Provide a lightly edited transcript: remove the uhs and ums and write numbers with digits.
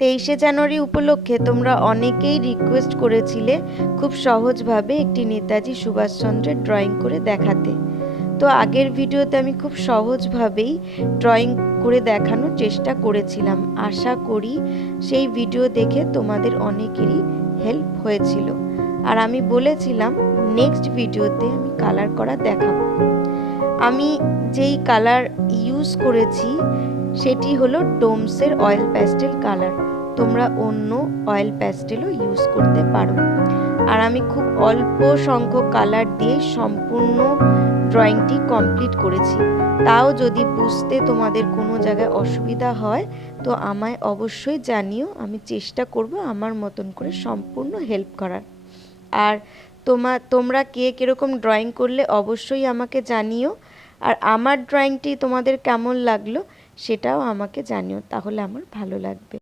23শে জানুয়ারি উপলক্ষে তোমরা অনেকেই রিকোয়েস্ট করেছিলে খুব সহজভাবে একটি নেতাজি সুভাষচন্দ্রের ড্রয়িং করে দেখাতে। তো আগের ভিডিওতে আমি খুব সহজভাবেই ড্রয়িং করে দেখানোর চেষ্টা করেছিলাম। আশা করি সেই ভিডিও দেখে তোমাদের অনেকেরই হেল্প হয়েছিল। আর আমি বলেছিলাম নেক্সট ভিডিওতে আমি কালার করা দেখাবো। আমি যেই কালার ইউজ করেছি সেটি হলো ডোমসের অয়েল প্যাস্টেল কালার। তোমরা অন্য অয়েল প্যাস্টেলও ইউজ করতে পারো। আর আমি খুব অল্প সংখ্যক কালার দিয়ে সম্পূর্ণ ড্রয়িংটি কমপ্লিট করেছি। তাও যদি বুঝতে তোমাদের কোনো জায়গায় অসুবিধা হয় তো আমায় অবশ্যই জানিও, আমি চেষ্টা করব আমার মতন করে সম্পূর্ণ হেল্প করার। আর তোমরা কে কীরকম ড্রয়িং করলে অবশ্যই আমাকে জানিও। আর আমার ড্রয়িংটি তোমাদের কেমন লাগলো সেটাও আমাকে জানিও, তাহলে আমার ভালো লাগবে।